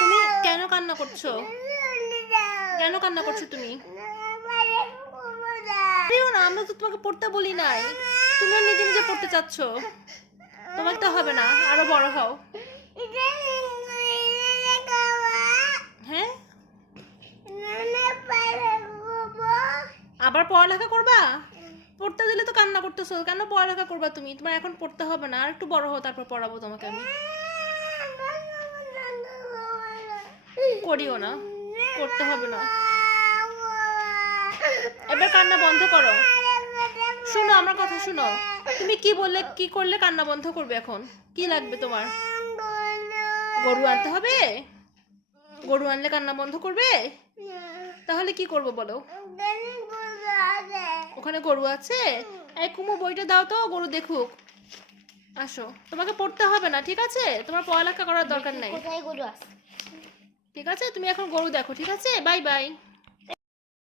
তুমি কেন কান্না করছো? কেন কান্না করছো তুমি? না, আমরা তো তোমাকে পড়তে বলি নাই, তুমিও নিজে নিজে পড়তে চাচ্ছ। তোমাকে তো হবে না, আরো বড় হও। হ্যাঁ, আবার পড়ালেখা করবা? পড়তে দিলে তো কান্না করতেছো, কেন পড়ালেখা করবা তুমি? তোমার এখন পড়তে হবে না, আর একটু বড় হও, তারপর পড়াবো তোমাকে আমি। করিও না, করতে হবে না। এবার কান্না বন্ধ করো। শুনো আমার কথা, শুনো। তুমি কি বললে, কি করলে কান্না বন্ধ করবে? এখন কি লাগবে তোমার? গরু আনতে হবে? গরু আনলে কান্না বন্ধ করবে? তাহলে কি করবো বলো? ওখানে গরু আছে? এই কুমু, বইটা দাও তো, গরু দেখুক। আসো, তোমাকে পড়তে হবে না, ঠিক আছে? তোমার পড়ালেখা করার দরকার নাই, ঠিক আছে? তুমি এখন গরু দেখো, ঠিক আছে? Bye bye.